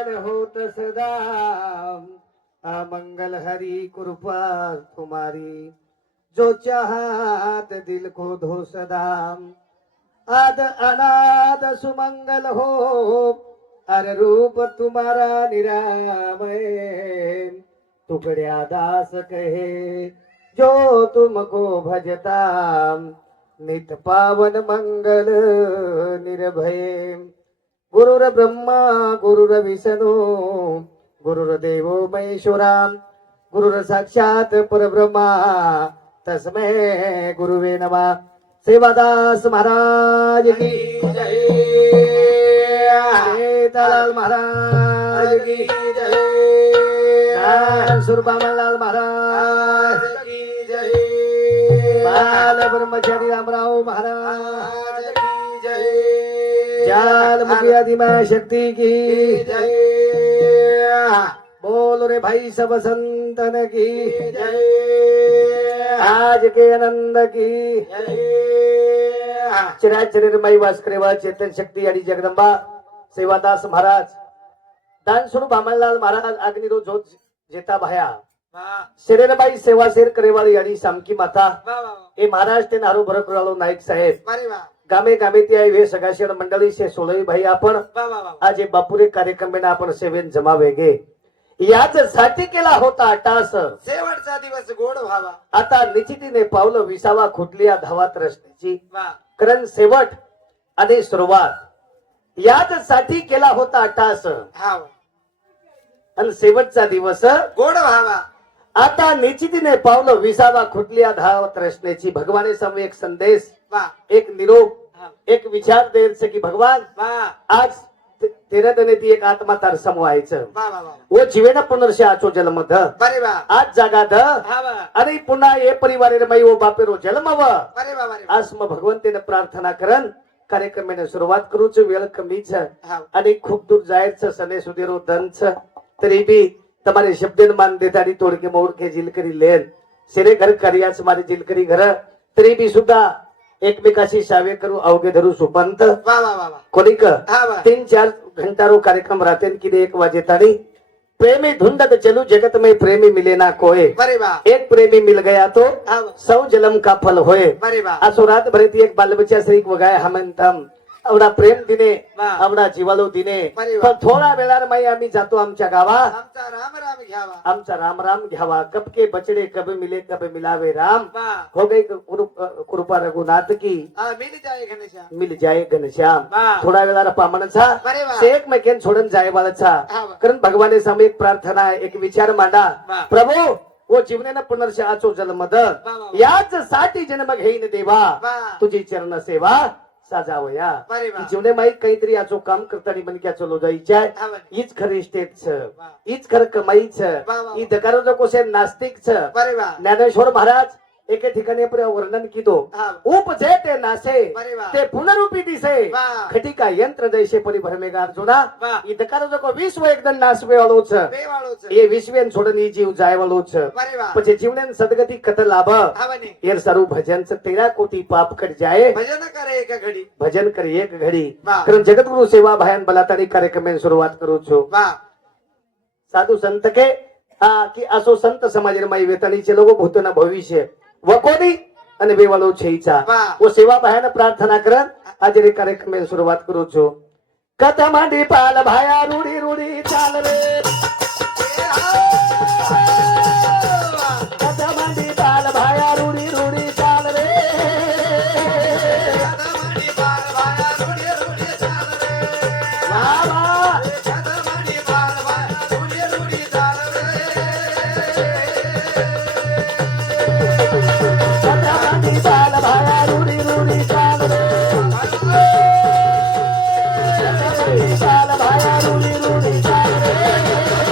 मंगल होत सदा मंगल हरि कृपा तुम्हारी जो चाहत दिल को धो सदा आद अनाद सुमंगल हो अर रूप तुम्हारा निरामय टुकड़िया दास कहे जो तुमको भजता नित पावन मंगल निर्भय गुरुर ब्रह्मा गुरुर विष्णु गुरुर्देवो महेश्वरा गुरुर साक्षात परब्रह्मा तस्मै गुरुवे नमः सेवादास महाराज की जय दलाल महाराज की जय सुरबामलाल महाराज की जय बाल ब्रह्मचारी रामराव महाराज की जय जाल मुखी आदिमा शक्ति की जय बोल रे भाई सब संतन की जय आज के आनंद की चिराचरिरमयी वासुदेवा चेतन शक्ती आणि जगदंबा सेवादास महाराज दान स्वरूप बामणलाल महाराज अग्निरो जोत जेता भाया शरीरबाई सेवा शेर करेवाळी आणि सामकी माता हे महाराज ते नारो भरकरालो नाईक साहेब गामे गामे ते आहे वे सगाशेर मंडळी से सोळई भाई आपण आज बापुरे कार्यक्रम में आपण सेवेन जमावे गे याच साठी केला होता अटास शेवटचा दिवस गोड व्हावा आता निश्चितीने पावलं विसावा खुटलिया धावात रस्त्याची कारण शेवट आणि सुरुवात याच साठी केला होता अटास आणि शेवटचा दिवस गोड व्हावा आता निश्चितीने पावलं विसावा खुटलिया धावत रचण्याची भगवाने समोर एक संदेश एक निरोप एक विचार द्यायचं की भगवान आज तेरा दने ती एक आत्मा तार समवायचं वो जीवेना पुनर्श आचो जन्म ध आज जागा ध आणि पुन्हा ये परिवारेरमयी वो बापेरो जन्मव आज मग भगवंतेने प्रार्थना करन कार्यक्रमाने सुरुवात करूच वेळ कमीच आणि खूप दूर जायचं सने सुदेरो दंच तरी बी તમારે શબ્દન માન દેતાડી તોડકે મોડકે જીલકરી લેન શેરે ઘર કર્યાસ મારી જીલકરી ઘર તરી બી સુદ્धा एकमेकाशी सावे करू अवघे धरू सुपंत कोणीक 3-4 घंटारो कार्यक्रम राहते कि 1 वाजेतानी प्रेमी धुंदत चलू जगत में प्रेमी मिले ना कोई एक प्रेमी मिल गया तो 100 जन्म का फल होए असो रात भरेती एक बाल बच्चा श्री वगाय हमंतम आवडा प्रेम दिने आवडा जीवालो दिने पण थोडा वेळार माई आम्ही जातो आमच्या गावा आमचा राम राम घ्यावा कब के बचड़े कब मिले कब मिलावे राम हो गई कृपा रघुनाथ की मिल जाए घनश्याम थोडा वेळार पामणचा एक मैकेन सोडून जाय वाळचा कारण भगवाने सामे एक प्रार्थना एक विचार मांडा प्रभू वो जीवनेनं पुनर्श आचो जन्मद याच साठी जन्म घेईन देवा तुझी चरण सेवा साजावया जीवने माई काहीतरी याचो काम करताना बनक्या चलो जायच्या हीच खरी स्टेट हीच खर कमाईच ही दकारो जो कोसे नास्तिक ज्ञानेश्वर महाराज एके ठिकाणी वर्णन किदो उपजे ते नासे ते पुनरुपी दिसे खटिका यंत्र जैसे परिभ्रमेगा अर्जुना ही दकारो जो को विश्व एकदम नासवे वालोच ये विश्वेन छोडन ही जीव जाय वालोच पछे जीवनेन सदगती कत लाभ येर सारू भजन 13 कोटी पाप कट जाए भजन करे एक घडी कारण जगतगुरु सेवा भायन बलातानी कार्यक्रम सुरुवात करू छो साधु संत के की असो संत समाजरमाई वेतनीचे लोक भूतन भविष्य वकोनी અને બેવાલો છે ઈચ્છા ઓ સેવા બહાને પ્રાર્થના કરન આજે રે કાર્યક્રમ શરૂઆત કરું છું કથા માંડી પાલ ભાયા રૂડી રૂડી ચાલ રે કથા માંડી પાલ ભાયા રૂડી રૂડી ચાલ રે कथा मांडी पाल भाया रुडी रुडी चाल रे વાહ વાહ कथा मांडी पाल भाया रुडी रुडी चाल रे कथा માંડી પાલ ભાયા રૂડી રૂડી ચાલ રે કથા માંડી પાલ ભાયા રૂડી રૂડી ચાલ રે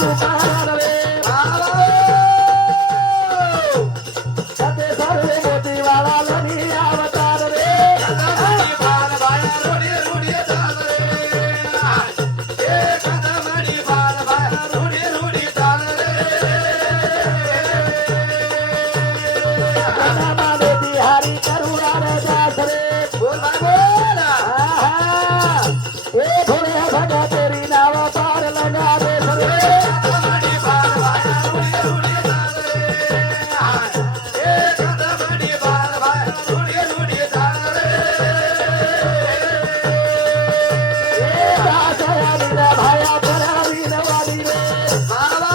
तुकाराम रे बाबा सते सर्वे मोती वाळा लोणी अवतार रे कदमणी बाल बाया रुडी रुडी चाल रे ए कदमणी बाल बाया रुडी रुडी चाल रे कदमाने बिहारी करुणा रे दास रे बोल बाय बोल आहा ए भोले भगा तेरी नाव पार लगा दे रे कदमणी बाल बाया रुडी रुडी चाल रे ए कदमणी बाल बाया रुडी रुडी चाल रे ए दासया वीरा भाया परावीन वाली रे बाबा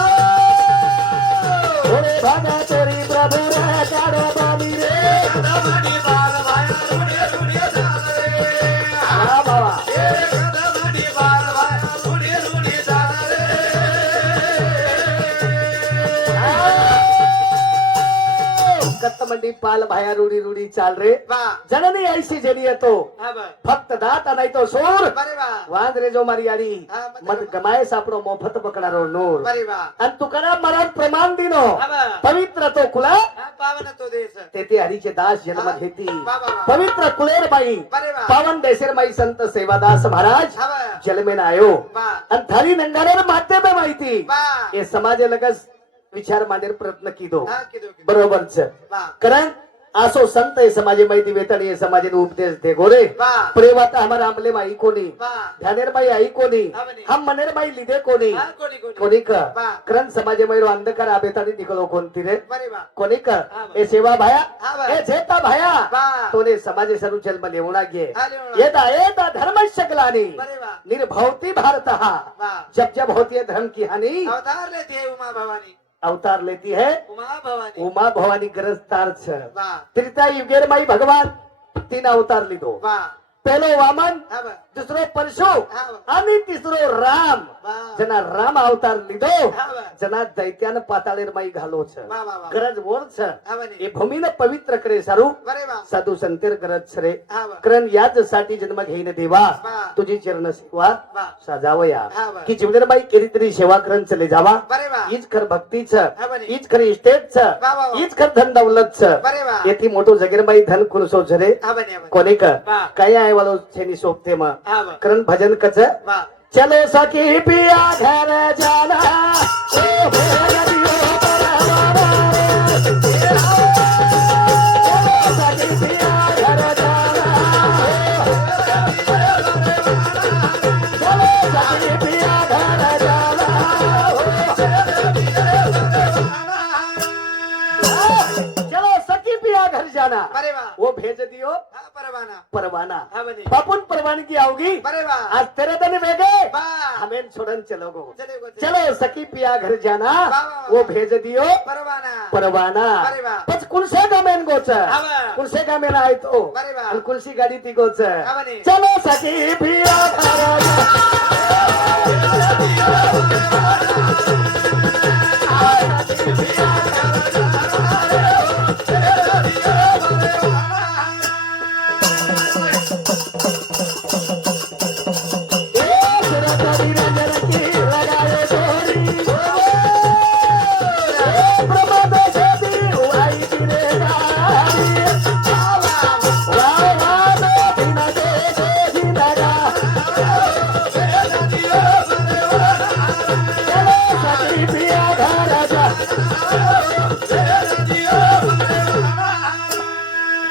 भोले भगा तेरी प्रभु रे कारो बामी रे कदमणी बाल बाया रुडी रुडी चाल रे वाह बाबा ए कदमणी बाल बाया रुडी रुडी चाल रे कत्तमंडी पाल भाया रुडी रुडी चाल रे वा जननी ऐसी जनी तो हा बर फक्त दात नाही तो सूर बरे वा वांद रे जो मारी यारी हा, मत मत गमाए सापडो मोफत पकडारो नूर बरे वा आणि तुकाराम महाराज प्रमाण दिनो हा बर पवित्र तो कुला हा पावन तो देश तेथे हरीचे दास जन्म हा. घेती वा, वा, वा. पवित्र कुलेर बाई बरे वा पावन देशेर माई संत सेवादास महाराज हा बर जलमेन आयो वा आणि थारी नंगारेर माध्यमे माहिती वा हे समाजे लगस विचार मांडेर प्रयत्न कीदो हा किदो किदो बरोबरच वा कारण आसो संत हे समाजे माहिती वेतन हे समाजे उपदेश दे गोरे वा प्रेमाता हमारा आमले माई कोणी वा ध्यानेर बाई आई कोणी हा म्हणे. हम मनेर बाई लिदे कोणी हा कोणी कोणी कोणी का वा. कारण समाजे मैरो अंधकार आबेतानी निकलो कोणती रे बरे वा कोणी का हा बा. ए सेवा भाया हा बा. ए जेता भाया वा तोने समाजे सरू जन्म लेवणा घे हा लेवणा. येता येता धर्म शकलानी बरे वा निर्भवती भारत वा जब होती है धर्म की हानि अवतार लेती है उमा भवानी अवतार लेती है उमा भवानी उमा भवानी गरजतार छ वा त्रिता युगेर माई भगवान 3 अवतार लिधो वा पहिलो वामन हा बर दुसरो परशु हा बर आणि तिसरो राम वा जना राम अवतार लिधो हा बर जना दैत्यान पाताळेर माई घालो छ वा वा वा गरज वोर छ हा म्हणे हे भूमीने पवित्र करे सारू बरे वा साधू संतेर गरज छरे हा बर कारण याच साठी जन्म घेईन देवा वा तुझी चरण सेवा वा साजावया हा बर की जीवनेर बाई केली तरी सेवा करण चले जावा बरे वा हीच खर भक्तीच हा म्हणे हीच खरी इस्टेट वा, वा, वा. हीच खर धन दौलत बरे वा येथी मोठो जगीरबाई धन कुलसो झरे हा म्हणे हा म्हणे कोणी का वा काय आहे वालो छेनी सोपते मग हा बर करण भजन कच वा चलो सखी पिया घर जाना ओ भोरदियो परवाना चलो सखी पिया घर जाना चलो सखी पिया घर जाना चलो सखी पिया घर जाना बरे वा वो भेज दियो हा परवाना परवाना हा म्हणे बापुन परवानगी आओगी बरे वा आज तेरे दिन वेगे वा हमें छोड़न चलोगो चले गो चलो सखी पिया घर जाना वा. वो भेज दियो परवाना परवाना बरे वा पच कुलसे गमेन गोच हा वा कुलसे गमेन आहे तो बरे वा आणि कुलसी गाडी ती गोच हा म्हणे चलो सखी पिया घर जाना ए सुरतरी रंजन की लगाए डोरी ए प्रमोद सेती उआई गिरे गारी वाह वाह दिन दे लगा चलो सखी पिया घर जा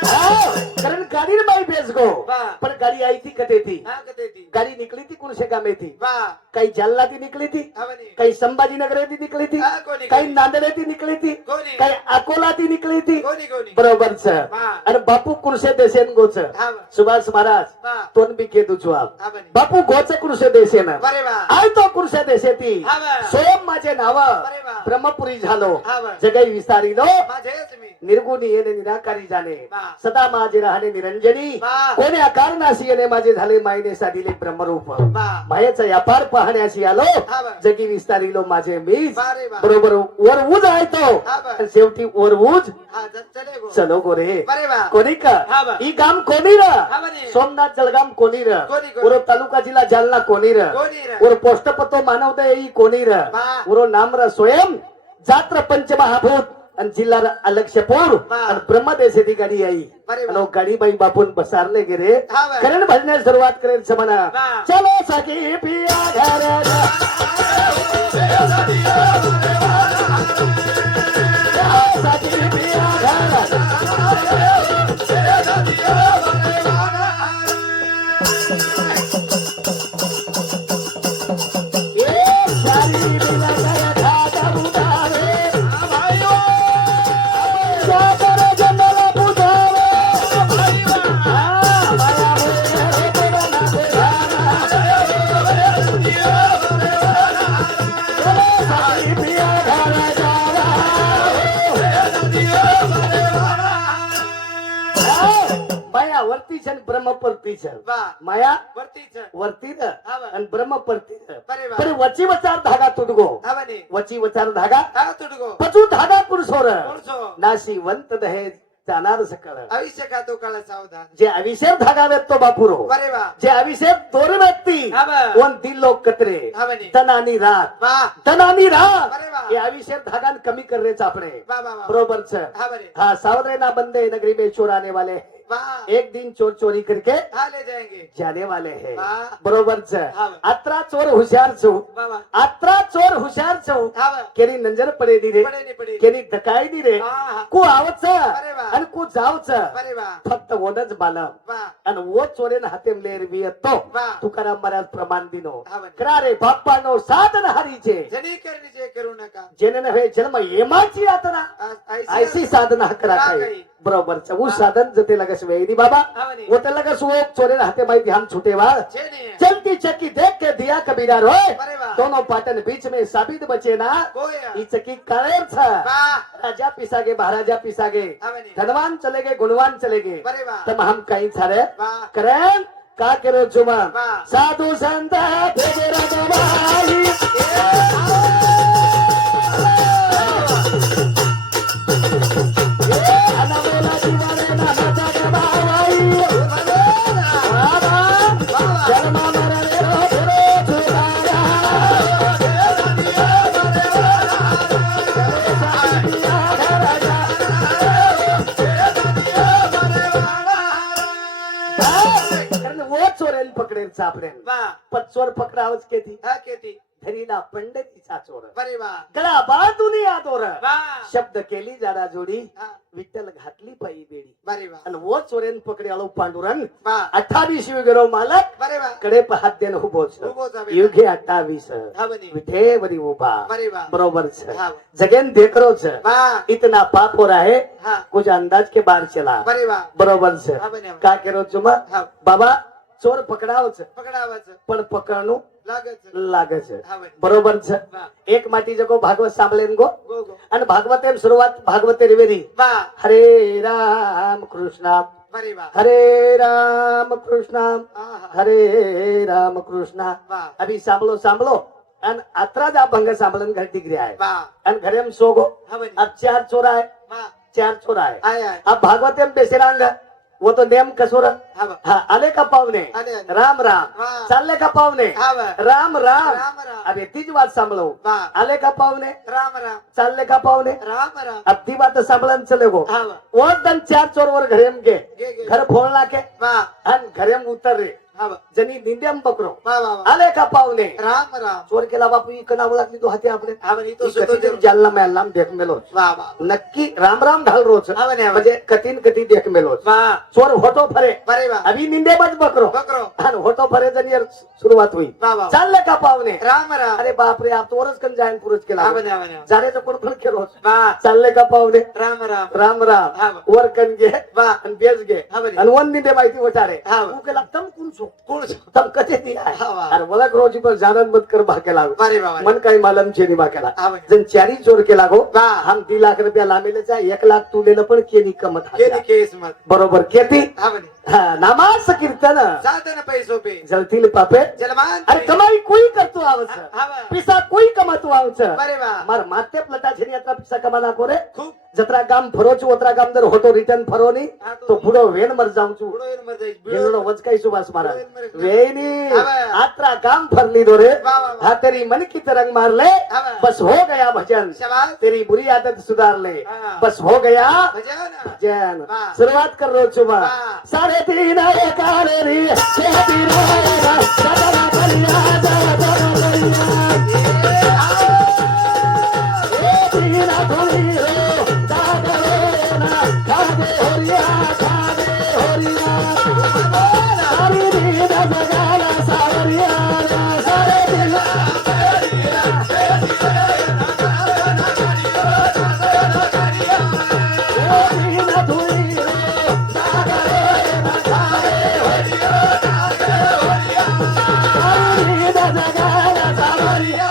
हाँ, कारण गाडी बाई बेस गो वा पण गाडी आई थी कते थी हा कते ती गाडी निकली थी कुणसे गामे थी वा काही जालना ती निकली थी हा म्हणे काही संभाजीनगर ती निकली थी हा कोणी काही नांदेड ती निकली थी कोणी काही अकोला ती निकली थी कोणी कोणी बरोबरच वा आणि बापू कुणसे देसेन गोच हा वा सुभाष महाराज वा तोन बी केदू जुआब हा म्हणे बापू गोच कुणसे देसेन बरे वा आय तो कुणसे देसे ती हा वा स्वयं माझे नाव बरे वा ब्रह्मपुरी झालो हा वा जगाई विस्तारिलो माझेच मी निर्गुणी येणे निराकारी जाणे वा सदा माझे राहणे निरंजनी वा कोणी आकार नासी येणे माझे झाले मायने साधिले ब्रह्मरूप वा मायेचा व्यापार पाहण्याशी आलो हा बा. जगी विस्तारिलो माझे मीच वा रे वा. बरोबर वर उज आहे तो हा बा. आणि शेवटी वर उज हा चले गो चलो गोरे बरे वा कोणी का हा बा. ही गाम कोणी हा र बने. सोमनाथ जळगाम कोणी र कोणी, कोणी. उरो तालुका जिल्हा जालना कोणी र कोणी र? उरो पोस्ट पतो मानवदय ही कोणी र वा. उरो नाम र स्वयं जात्र पंचमहाभूत आणि जिल्हा र अलक्ष्यपूर वा. आणि ब्रह्मदेश ती गाडी आई बरे वा. आणि गाडी बाई बापून बसारले गेले हा बा. करण भजण्यास सुरुवात करेल समना वा. चलो सखी पिया घर सखी पिया घर माया वरतीच आणि ब्रह्म परतीच वा माया वरतीच वरतीच हा बा. आणि ब्रह्म परतीच बरे वा पण वची वचार धागा तुटगो हा बने. वची वचार धागा हा तुडगो पचू धागा पुरुषोर कोणसो नाशी वंत दहे जाणार सकळ आयुष्य का तो काळ सावधान जे अभिषेक धागा व्यक्तो बापुरो बरे वा जे अभिषेक दोर व्यक्ती हा बा. वन दिल लोक कतरे हा बने. तनानी रात वा तनानी रात बरे वा. हे अभिषेक धागान कमी करण्याच आपण वा वा वा बरोबर हा बरे हाँ सावधान ना बंदे नगरी में चोर आने वाले हैं वा एक दिन चोर चोरी करके हा ले जाएंगे जाने वाले हैं वा. बरोबर हा. अत्रा चोर हुशार छो वा वा अत्रा चोर हुशार छो हा वा केनी नंजर पडे दी रे पडे नाही पडे केनी डकाई दी रे हा हा कु आवच अरे वा. आणि कु जावच बरे वा फक्त वडच बालम वा आणि वो चोरेन हातेम लेर तो वा. तुकाराम महाराज प्रमाण दिनो हा बने. करा रे बाप्पानो साधन हरीचे जनी करनी जे करू नका जेने नव्हे जन्म येमाची यातना ऐसी साधना करा करा काही काही. बरोबर ऊ साधन जते लगस वेदी बाबा हा बने. वो ते लगस वो चोरे हाथे माई ध्यान छूटे वाल छे नहीं है चलती चक्की देख के दिया कबीरा रोए बरे वा दोनों पाटन बीच में साबित बचे ना गोया ई चक्की काळेर था वा राजा पिसागे महाराजा पिसागे हा बने. धनवान चले गए गुणवान चले गए बरे वा तब हम कहीं थारे वा करें का करो जुमा वा साधु संत भेजे रघुवाई अनबोला जीवाने नामाचा गवाई बाबा जन्म मरणे रोधरो छुटाया कारण वो चोरेल पकडेल सापडेल वा पण चोर पकडावच केती हा केती धरीला पंडितीचा चोर बरे वा गळा बांधून या दोर वा शब्द केली जाडा जोडी हा विठ्ठल घातली पायी बेडी बरे वा आणि वो चोरेन पकडे आलो पांडुरंग वा 28 युगरो मालक बरे वा कडे पहात देन उभोच उभोच आहे. युगे 28 हा बने. विठे बरी उभा बरे वा बरोबर हा जगेन देख रो छ वा इतना पाप हो रहा है हा कुछ अंदाज के बाहर चला बरे वा बरोबर से हा बने. का करो जुमा हा बाबा चोर पकडावच पकडावाच पण पकडणू लागच लागच हा बने. बरोबर छ वा एक माटी जगो भागवत सांभळेन गो गो गो आणि भागवते सुरुवात भागवते रिवेरी वा हरे राम कृष्णा बरे वा हरे राम कृष्णा हा हा हरे राम कृष्णा वा अभी सांभळो सांभळो आणि अत्रा जा भंग सांभळन घर डिग्री आहे वा आणि घरे हम सोगो हा बने. अब 4 चोर आहे वा 4 चोर आहे आय आय अब भागवते में बेसरांग वो तो नेम कसोर हा वा हाँ आले का पावने आले, आले. राम राम वा. चालले का पावने हा वा राम राम राम राम अब ये तीच बात सांभळो वा आले का पावने राम राम चालले का पावने राम राम अब ती बात सांभळन चले गो हा वा वो दन 4 चोर वर घरे में गे गे गे घर फोडला के वा आणि घरे में उतर रे हा वा जनी निंद्याम पकरो वा वा वा आले का पावने राम राम चोर केला बापू इकडं लागली तो हाती आपले हा बने. तो ती सुतो कधी जरूर. जालना मेलनाम देख मेलो वा वा नक्की राम राम घाल रोज हा बने, हा बने. म्हणजे कठीण कधी देख मेलो वा चोर होतो फरे बरे वा अभी निंदे मत बकरो बकरो आणि होतो फरे जनी सुरुवात होईल वा वा चालले का पावने राम राम अरे बापरे आप तो वरच कन जाईन पुरुष केला हा बने हा बने. जाणे तर कोण पण केलो वा चालले का पावने राम राम राम राम हा. वर कन घे वा आणि बेस घे हा बने. आणि वन निंदे माहिती वटारे हा. तू केला तम कुण कोण तम कथे ती आहे हा वा. अरे मला रोजी पर जानन मत कर भाके लागो अरे बाबा मन काही मालम छे ની બાકેલા હા ભાઈ. જન ચારી ચોર કે લાગો વાહ. हम 2 लाख रुपया लामेले चा 1 लाख तू लेलं पण केनी कमत केली हात्या. केस मत बरोबर केती हा म्हणे नामास कीर्तन जाते ना पैसो पे जळतील पापे जलमान अरे कमाई कोई करतो आवच हा वा. पिसा कोई कमातो आवच अरे वा मार माते प्लटा छेनी यात्रा पिसा कमाना कोरे खूप जत्रा गाम फरोचू ओतरा गाम जर होतो रिटर्न फरोनी हा तो बुडो वेन मर जाऊचू पुढं येऊन मर जाईल. गेलो वच काही सुभाष महाराज वेन वेनी हा. आत्रा गाम फरली दोरे वा, वा, वा. हा तेरी मन की तरंग मार ले हा वा. बस हो गया भजन शाबाश तेरी बुरी आदत सुधार ले हा. बस हो गया भजन भजन वा. शुरुआत कर रो चुबा वा. 3:30 एकारे री 3:30 सदना करिया दोनो करिया ए तीना धुली रो दागरे ना खादे होरिया सारी दिन जगाला सावरिया सारे दिन ए तीना धुली रो दागरे ना खादे होरिया सारी दिन जगाला सावरिया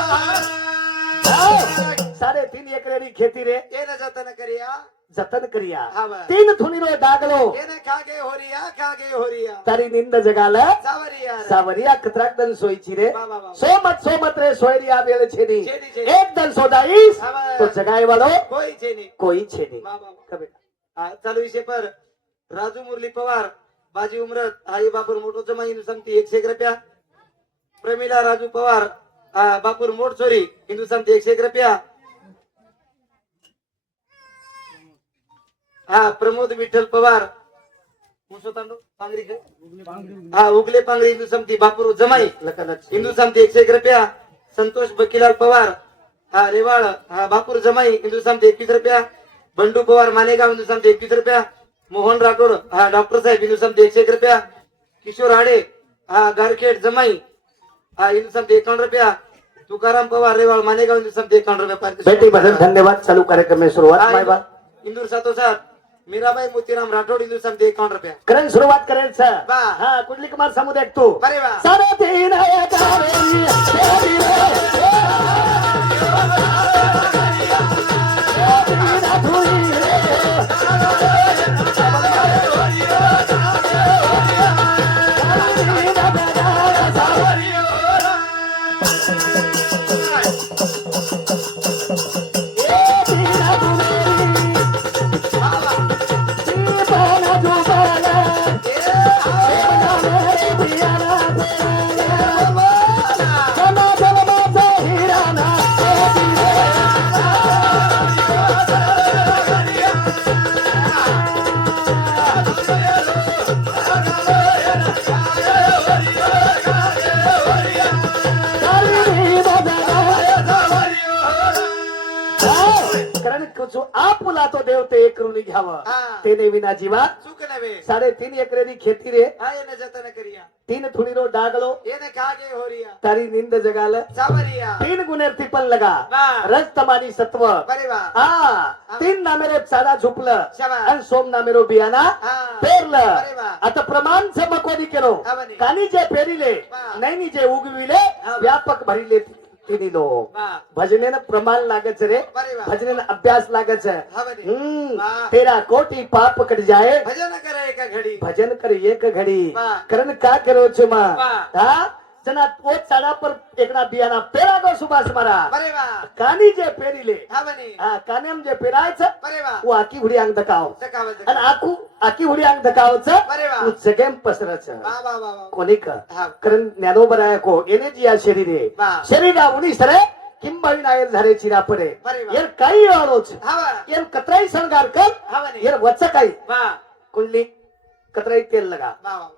3.5 एकरेनी खेती रे એને જતન કર્યા जतन करिया हा वा. 3 थुनीरो डागलो એને ખાગે હોરિયા तारी निंद जगाल સાવરિયા सावरिया कत्राकदन सोयची रे वा, वा, वा. सोमत रे सोयरिया बेल छेनी छेनी, छेनी. एक दन सोदाईस हा वा. तो जगाए वालो કોઈ છે નહીં कोई छेनी वा, वा, वा. कबे हा, चालू विषय पर राजू मुरली पवार बाजी उमरत आई बापूर मोठो जमा हिंदू समती 101 रुपया प्रमिला राजू पवार बापूर मोठ चोरी हिंदू समती 101 रुपया हा प्रमोद विठ्ठल पवार मुसोतांडो पांगरी का? हा उगले पांगरी हिंदू समती बापूर जमाई लकनच हिंदू समती 101 रुपया संतोष बकीलाल पवार हा रेवाळ हा बापूर जमाई हिंदू समती 21 रुपया बंडू पवार मानेगाव हिंदू समती 21 रुपया मोहन राठोड हा डॉक्टर साहेब हिंदू समती 101 रुपया किशोर आडे हा गारखेड जमाई हा हिंदू समती 51 रुपया तुकाराम पवार रेवाळ मानेगाव हिंदू समती 51 रुपया बेटी बदन धन्यवाद चालू कार्यक्रम में शुरुआत माय बा इंदूर सातोसात मीराबाई मोतीराम राठोड हिंदू समती 51 रुपया करण सुरुवात करेल सर वा. हा कुंडली कुमार समुदाय तू अरे वा कारण जो आपुला तो देव ते एक करून घ्यावं हा. तेने विना जीवा चूक नव्हे 3.5 एकरेनी खेती रे हा એને જતન કર્યા 3 थुनीरो डागलो એને ખાગે હોરિયા तारी निंद जगाल સાવરિયા 3 गुणेर तिपल लगा वा. रज तमानी सत्व बरे वा हा 3 नामेरो चारा झुपलं शाबास. आणि सोम नामेरो बियाणा हा पेरलं अरे वा. आता प्रमाण मकोनी केलो हा म्हणे. कानी जे पेरिले वा. नाही जे उगविले हा. व्यापक भरिले तिनी लो वा भजनेनं प्रमाण लागच रे बरे वा भजनेनं अभ्यास लागच हा म्हणे. वा. तेरा कोटी पाप कट जाए भजन करे एका घडी भजन कर एक घडी वा. करण का करो छुमा वा. हा जना ओ चाडा पर एकना बियाना पेरा गो सुभाष मारा बरे वा कानी जे पेरिले हा म्हणे. हा कानेम जे पेरायचं बरे वा वो आकी हुडी अंग धकाव सकावत आणि आकी हुडी अंग धकावचं बरे वा तू जगेम पसरायचं वा वा वा वा कोणी का हा कारण ज्ञानोबर आहे को येणे जी या शरीरे वा. शरीरा उनी सरे किंबळी नायर झाले चिरापडे बरे वा यार काही आलोच हा वा यार कतराई शृंगार कर हा म्हणे. यार वच काही वा कुंडली कतराई तेल लगा वा वा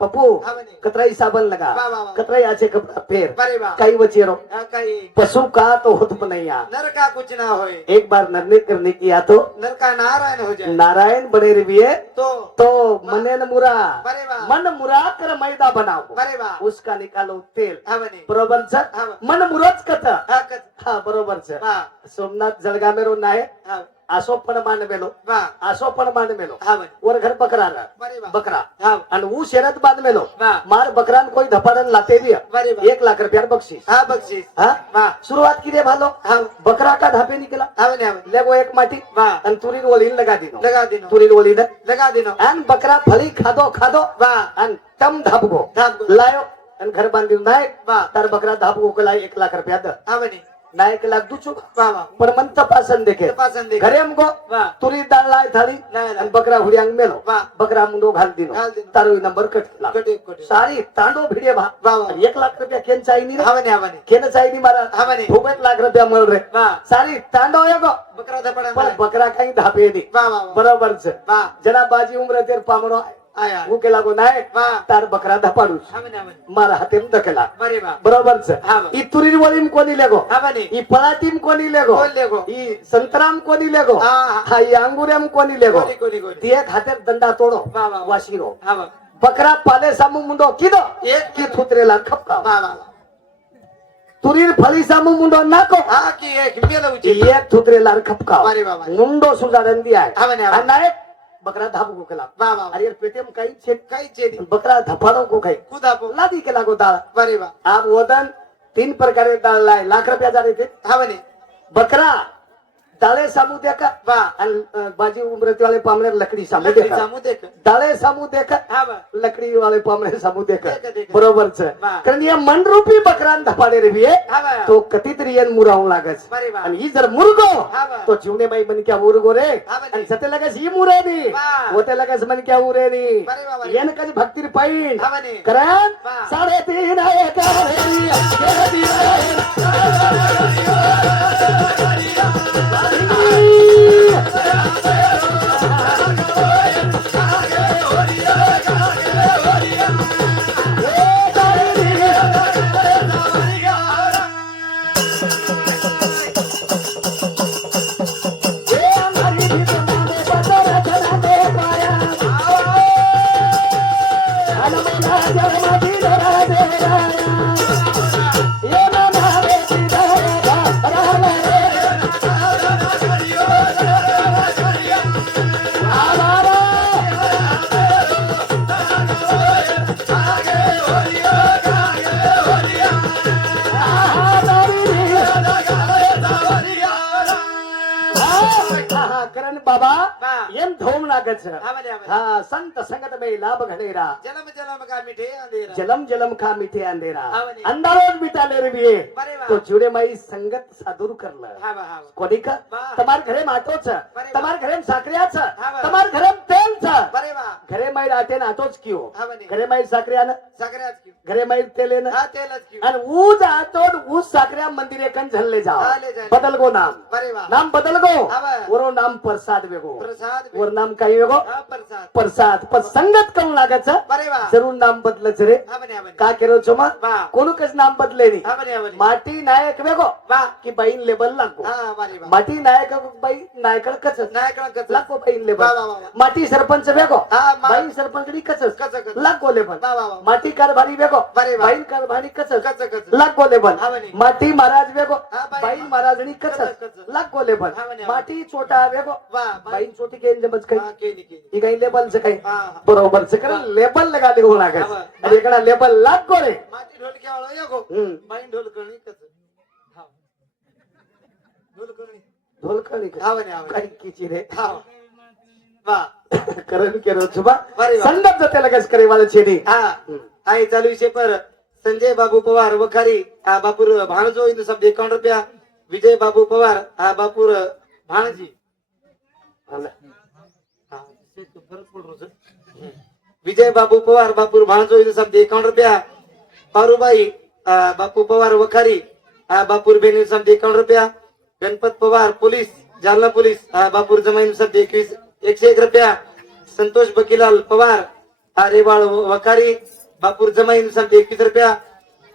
पप्पू हा म्हणे. कतराई साबन लगा वा, वा, वा. कतराई आचे कपड़ा फेर बरे वा काही वचेरो हा काही पशु का तो होत बनैया नर का कुछ ना होए एक बार नरने करने किया तो नर का नारायण हो जाए नारायण बने रविये तो मने न मुरा बरे वा मन मुरा कर मैदा बनाओ बरे वा उसका निकालो तेल हा म्हणे. बरोबर छ हा. मन मुरच कथ हा कच हा बरोबर छ वा सोमनाथ जळगामेरो नाय हा असो पण मान मेलो वा असो पण मान मेलो हा भाई वर घर बकरा रहा बरे वा बकरा हा आणि ऊ शरद बांध मेलो वा मार बकरान कोई धपाडन लाते दिया बरे वा 1 लाख रुपया बख्शीस हा बक्षीस हाँ वा शुरुआत की रे भालो हा बकरा का धापे निकला हा म्हणे, हा म्हणे. लेगो एक माटी वा आणि तुरीर ओलीन लगा दिनो लगा दिनो तुरीर ओलीन लगा दिनो आणि बकरा फळी खादो खादो वा आणि तम धापगो धापगो. लायो आणि घर बांधून नाही वा तर बकरा धापगो को लाई 1 लाख रुपया द हा म्हणे ना 1 लाख दुचो वा वा पण मन तपासन देखे तपासन दे घरे हमको वा तुरी दाल लाय थाली लाय, लाय. आणि बकरा हुडियांग मेलो वा. बकरा मुंडो घाल दिनो घाल दिनो. तारो नंबर कट केला कटे कटे सारी तांडो भिडे भा वा, वा. आणि 1 लाख रुपया केन चाहिनी रे हा म्हणे, हा म्हणे. केन चाहिनी मारा हा म्हणे. 2 लाख रुपया मिळ रे वा सारी तांडो येगो बकरा धपडा पण बकरा काही धापे दी वा वा वा बरोबरच वा जना बाजी उमरे तेर पामरो आया वो केला गो नाही वा तार बकरा धपाडूस हा म्हणे, हा म्हणे. मारा हातेम दकेला बरे वा बरोबरच हा, वा. ई तुरीर वलीम कोणी लेगो हा म्हणे. ई पळाटीम कोणी लेगो कोण लेगो? ई संतराम कोणी लेगो हा, हा. हा ई अंगुरेम कोणी लेगो कोणी कोणी कोणी ती एक हातेर दंडा तोडो वा, वा, वा. वाशिरो हा वा बकरा पाले सामू मुंडो किदो एक की थुत्रेला खपका वा वा तुरीर फळी सामू मुंडो नाको हा की एक मेला की उची एक थुत्रेला खपका अरे वा, वा. मुंडो सुजाडन दिया हा म्हणे, हा आणि म्हणे. नाही बकरा धाप गोकला वा वा वा. अरे पेटेम काही छे काही चेदी बकरा धपाडो को काही कुदापो लादी केला गो दाळ बरे वा आप वदन 3 प्रकारे दाळ लाय लाख रुपया जाणे ते हा म्हणे बकरा दाळे सामू देखा वा आणि बाजी उमरती वाले पामरे लकड़ी सामू लकड़ी देखा सामू देख दाळे सामू देखा हा वा लकड़ी वाले पामरे सामू देखा देखा, देखा. बरोबरच वा. कारण या मनरूपी बकरान धपाडे रे बिये हा वा तो कतीतरी येन मुरावून लागच बरे वा आणि ही जर मुरगो हा वा तो जीवने बाई मन क्या मुरगो रे हा बरे. आणि सते लगस ही मुरेनी वा. होते लगस मन क्या उरेनी बरे वा, बरे. येन कज भक्तीर पाईन हा म्हणे. करन वा. 3.5 आहे का रे करण बाबा वा. येन धोम लागच हा म्हणे, हा म्हणे. हा संत संगत में लाभ घनेरा जलम जलम का मिठे अंधेरा जलम जलम खा मिठे अंधेरा हा म्हणे. अंधारोज मिटाले रे बिये बरे वा तो जुड़े माई संगत सादूर करलं हा वा हा वा कोणी का वा. તમાર ઘરે માટો છે બરાબર. તમાર ઘરે સાકરિયા છે હા, બરાબર. તમાર ઘરે તેલ છે बरे वा ઘરે માઈ રાતે નાટો જ કયો हा म्हणे. ઘરે માઈ સાકરિયા ને सगळ्यात की ઘરે માઈ તેલે ને हा तेलच की आणि ऊज आतो ऊज साकरिया मंदिरे कन झल्ले जाओ हा, ले जाए. बदल गो नाम बरे वा नाम बदल गो हा, बराबर. वरो नाम प्रसाद वेगो प्रसाद वर नाम काय वेगो हा प्रसाद प्रसाद पण संगत करून लागायचं बरे वा जरूर नाम बदलच रे हा म्हणे, हा म्हणे. का केरो छो मग वा कोण कस नाम बदले नी हा म्हणे, हा म्हणे. माटी नायक वेगो वा की बाईन लेबल लागो हा बरे वा माटी नायक बाई नायकड कचच नाही कळत कच लागो बाईन वा लेबल वा वा वा. माटी सरपंच वेगो हा मा- बाईन सरपंचडी कचच कच कच लागो लेबल वा वा वा माटी कारभारी वेगो बरे वा. बाईन कारभारी कचच कच कच लागो लेबल हा म्हणे. माटी महाराज वेगो हा, बाई. बाईन महाराजणी कचच कचच. लागो लेबल हा म्हणे. माटी छोटा वेगो वा बाईन छोटी केन जमच काही हा केली केली ही काही लेबलच काही हा हा बरोबरच कारण लेबल लगाले हो लागत हा, आणि इकडा लेबल लागो रे माती ढोलक्या वाळो येगो हम्म. बाईन ढोलकणी कच हा ढोलकणी ढोलकणी हा म्हणे, हा म्हणे. काही किची रे हा वा करण केरो छुबा बरे वा. संगत जते लगस करे वाला छेडी हा आई चालू विषय पर संजय बाबू पवार वखारी हा बापूर भाणजो इंदु शब्द 51 रुपया विजय बाबू पवार हा बापूर भाणजी हा, ते तो फरक पड रोज. विजय बाबू पवार बापूर भाणजो इंदु शब्द 51 रुपया पारुबाई बापू पवार वखारी हा बापूर बेनी शब्द 51 रुपया गणपत पवार पोलीस जालना पोलीस हा बापूर जमाईन शब्द 101 रुपया संतोष बकीलाल पवार हा रेवाळ वखारी बापूर जमाईन शब्द 21 रुपया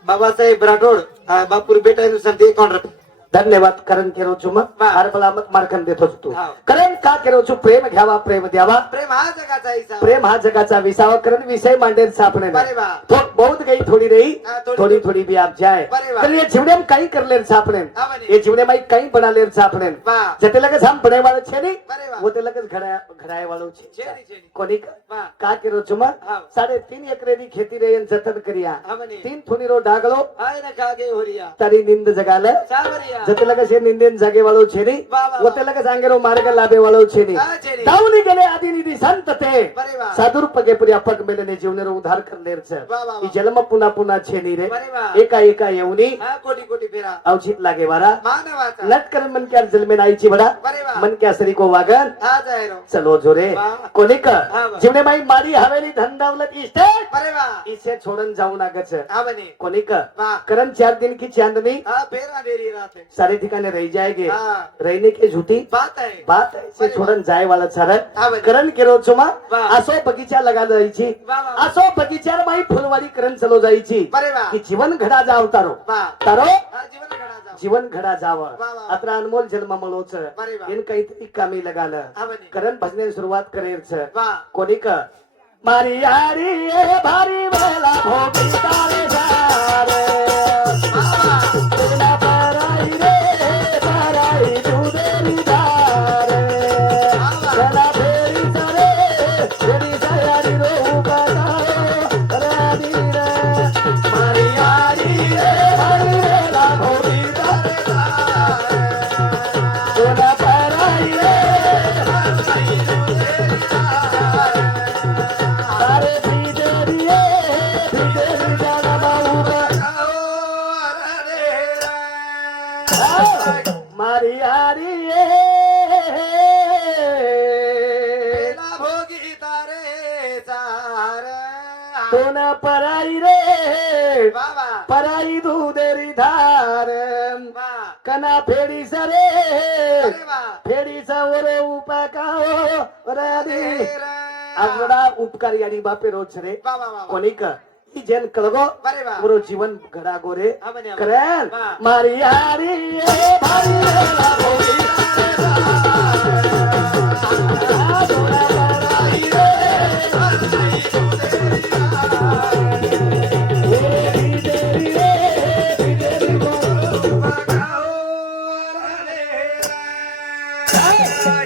बाबासाहेब राठोड हा बापूर बेटा शब्द 51 रुपया ધન્યવાદ કરણ કેરો છું મત વાહ. અરે ભલા મત મારખંડ દેતો છું તું હા. કરણ કા કેરો છું પ્રેમ ઘ्यावा પ્રેમ द्यावा प्रेम हा जगाचा हिस्सा प्रेम हा जगाचा विसावा करण विषय मांडेल सापणे बरे वा. तो बहुत गई थोड़ी रही हाँ, थोड़ी- थोड़ी थोड़ी भी आप जाए बरे वा. तर ये जीवने में कई कर ले सापणे हाँ, बने. ये जीवने में कई बना ले सापणे वाह. जते लगस हम बने वाले छे नहीं बरे वा. वो ते लगस घड़ाए वालों छे छेनी, छेनी. कोनी वाह. का केरो છું માં हाँ. 3.5 एकरे दी खेती रे जतन करिया हाँ, बने. 3 थोड़ी रो डागलो हाय ना खागे होरिया तारी नींद जगाले सावरिया जते लगस ये नींदेन जागे वालों छे नहीं वाह, वाह, वो ते लगस आंगेरो मार्ग लाभे वालों छे नहीं हाँ, छेनी. दाऊनी गेले आदि निधी संत ते बरे वा. सादुर्पगे पुरी अपक मेलेने जीवनेरो उद्धार करलेर छे वाह, वाह, ई जन्म पुन्हा पुन्हा छे नहीं रे बरे वा. एका एका येऊनी हा कोटी कोटी फेरा अवचित लागे वारा मानवाचा लटकन मन क्या जलमेन आईची बडा बरे वा. मन क्या सरी को वागन हा जायरो चलो जोरे वाह. कोणी का हाँ, वाह. जीवने माई मारी हवेली धन दौलत इष्टे बरे वा. इसे छोड़न जाऊ नागच हा बने कोणी का वाह. करण 4 दिन की चांदनी हा फेरा देरी रात है सारे ठिकाने रह जाएंगे हाँ. रहने की झूठी बात है बात है से अरे छोड़न जाए वाला सारा हाँ, बने. करण केरो छुमा वाह. असो बगीचा लगा जायची वाह, वाह. असो बगीचार माई फुलवाडी करण चलो जायची बरे वा. की जीवन घडा जाव तारो वाह. तारो हा जीवन घडा जाव जीवन घडा जाव वाह, वाह. अत्र अनमोल जन्म मळोच बरे वा. इन काहीतरी कामी लगाल हा बने करण भजने सुरुवात करेल छ वाह. कोणी का मारी यारी ये भारी वेला भोगी तारे जारे तुला पराई रे पराई दुदेरी दारे चला फेरी सरे फेरी सयारी रो बताओ रानी रे मारी यारी ये भारी वेला भोगी तारे जारे तुला पराई रे अरे बिजरिये बिजरी जाना बाबू मारी यारी ये पेला भोगी तारे सार तोन पराई रे बाबा पराई दूधेरी धार वाह. कना फेडी सरे अरे वा. फेडी सवर उपकाओ राधी तेरा. आगडा उपकारी आणि बापे रोज रे वाह, वाह, वाह. कोणी का ही जन कलगो बरे वा. पुरो जीवन घडा गोरे हा बने, हा बने. करेन वाह. मारी यारी ये भारी वेला भोगी दोना पराई रे ए बिजरी रे बिजरी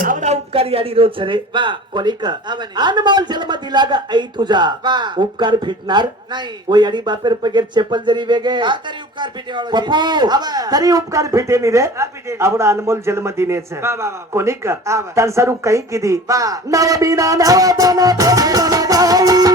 आवडा उपकारी आणि रोज रे वाह. कोणी का हा बने. अनमोल जन्म दिला ग आई तुझा वाह. उपकार फिटणार नाही वो याडी बापेर पगेर चप्पल जरी वेगे हा तरी उपकार पिटेवाळो पप्पू हा बा. तरी उपकार फिटे नी रे हा पिटे आवडा अनमोल जन्म दिनेच वाह, वाह, वाह. कोणी का हा बा. तनसरू काही किती वाह. नव बिना नव तन गाई